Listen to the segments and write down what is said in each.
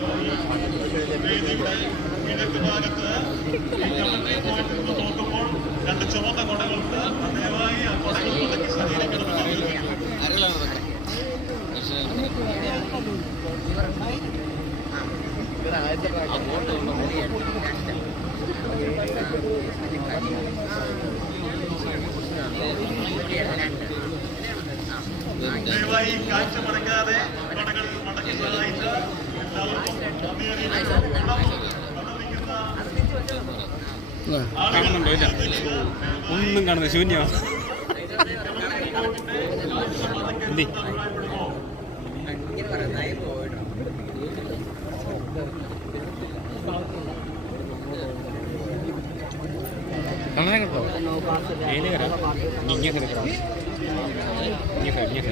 വേദിയുടെ കിഴക്ക് ഭാഗത്ത് ഈ കമന്ററി പോയിന്റിൽ നിന്ന് നോക്കുമ്പോൾ രണ്ട് ചുവന്ന കൊടകളുണ്ട് ദയവായി ആ കൊടകൾ പതുക്കി സജ്ജീകരിക്കണമെന്ന് ദയവായി കാഴ്ച മടക്കാതെ കൊടകൾ മടക്കി സഹായിച്ച കാണുന്നുണ്ടോ ഇല്ല ഒന്നും കാണുന്നില്ല ശൂന്യമാ എന്തി കാണാൻ കേട്ടോ ഏത് കരാ ഇങ്ങനെ കിടക്കണം ഇങ്ങനെ ഇങ്ങനെ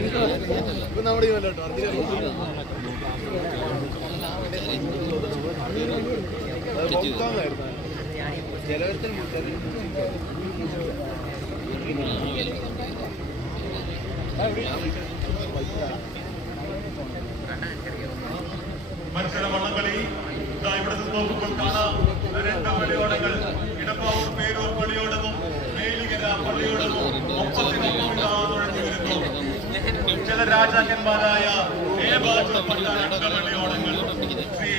മത്സര വള്ളംകളി ഇവിടെ നിന്ന് നോക്കുമ്പോൾ കാണാം രണ്ട് പള്ളിയോടങ്ങൾ ഇടപ്പാവൂർ പേരൂർ പള്ളിയോടവും മേലികര പള്ളിയോടവും ഒപ്പത്തിനൊപ്പം ചില രാജാക്കന്മാരായ പള്ളിയോടങ്ങൾ ശ്രീ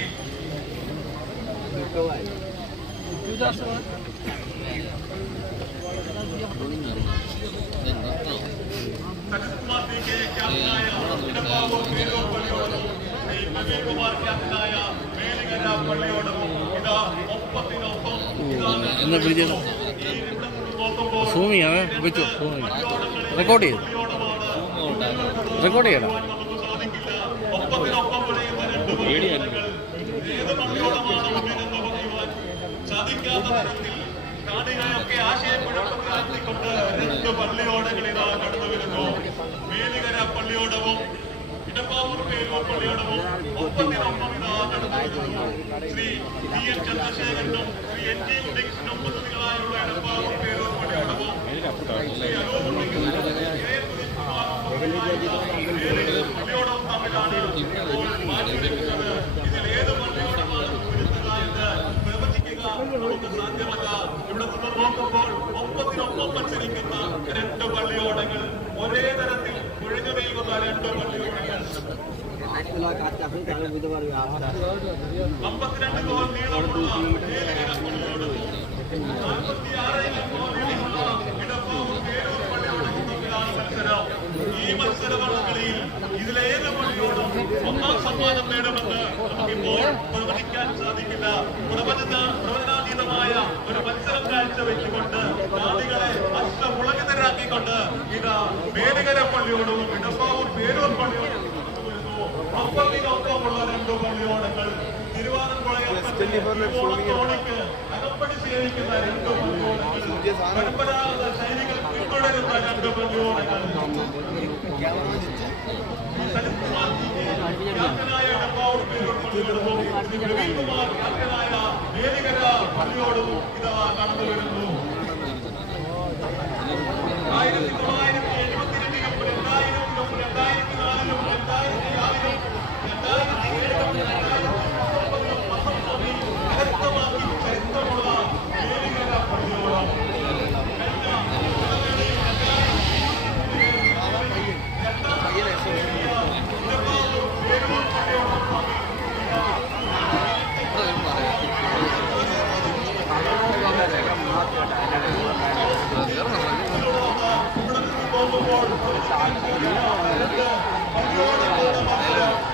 എന്നാ ചെയ്യാവേ വെച്ചു റെക്കോർഡ് ചെയ്തു റെക്കോർഡ് ചെയ്യണം സാധിക്കില്ല ഒപ്പത്തിനൊപ്പം വിളയുന്ന രണ്ട് പള്ളിയോടങ്ങൾ ഏത് പള്ളിയോടമാണ് മുന്നിലെന്ന് പറയുവാൻ തരത്തിൽ കാണികളെയൊക്കെ ആശയക്കുഴപ്പത്തിലാക്കിക്കൊണ്ട് രണ്ട് പള്ളിയോടങ്ങൾ ഇതാ കടന്നു വരുന്നു മേലുകര പള്ളിയോടവും ഇടപ്പാവൂർ പേരൂർ പള്ളിയോടവും ഒപ്പത്തിനൊപ്പം ഇതാ കടന്നു വരുന്നു ശ്രീ പി എൻ ചന്ദ്രശേഖരനും ശ്രീ എൻ ജി ഉണ്ണികൃഷ്ണനും പ്രതിനിധികളായുള്ള ഇടപ്പാവൂർ പേരൂർ പള്ളിയോടവും പള്ളിയോടവും തമ്മിലാണ് ഇപ്പോൾ മാറ്റിവെക്കുന്നത് ഇതിൽ ഏത് പ്രവചിക്കുക നമുക്ക് സാധ്യമല്ല ഇവിടെ നിന്ന് നോക്കുമ്പോൾ ഒപ്പത്തിനൊപ്പം മത്സരിക്കുന്ന രണ്ട് പള്ളിയോടങ്ങൾ ഒരേ തരത്തിൽ ഒഴിഞ്ഞു നീങ്ങുന്ന രണ്ട് പള്ളിയോടങ്ങൾ അമ്പത്തിരണ്ട് ഗോൾ നീളമുള്ള നാൽപ്പത്തിയാറ് ഗോൾ നീളമുള്ള ഇടപ്പാവൂർ പേരൂർ പള്ളിയോടവും തമ്മിലാണ് മത്സരം ഈ മത്സരവള്ളകളിൽ ഇതിലേത് പള്ളിയോടും ഒന്നാം സമ്മാനം നമുക്കിപ്പോൾ പ്രവചിക്കാൻ സാധിക്കില്ല പ്രവചന പ്രവചനാതീതമായ ഒരു മത്സരം കാഴ്ചവെച്ചുകൊണ്ട് നാദികളെ അഷ്ടമുളകിതരാക്കിക്കൊണ്ട് ഇതാ വേലികര പള്ളിയോടും ഇടപ്പാവൂർ പേരൂർ പള്ളിയോടും ഒപ്പത്തിനൊപ്പമുള്ള രണ്ട് പള്ളിയോടങ്ങൾ തിരുവാതിരക്കുളയോണിക്ക് അകപ്പടി സ്വീകരിക്കുന്ന രണ്ട് പള്ളിയോടങ്ങൾ പരമ്പരാഗത ശൈലികൾ പിന്തുടരുന്ന രണ്ട് പള്ളിയോടങ്ങൾ സജിത്കുമാർ ജി കെ ക്യാപ്റ്റനായ ഇടപ്പാവൂർ പേരൂർ പള്ളിയോടവും ഇതാ നടന്നു വരുന്നു Lord, put it on. You know, the, the, the, the, the, the, the,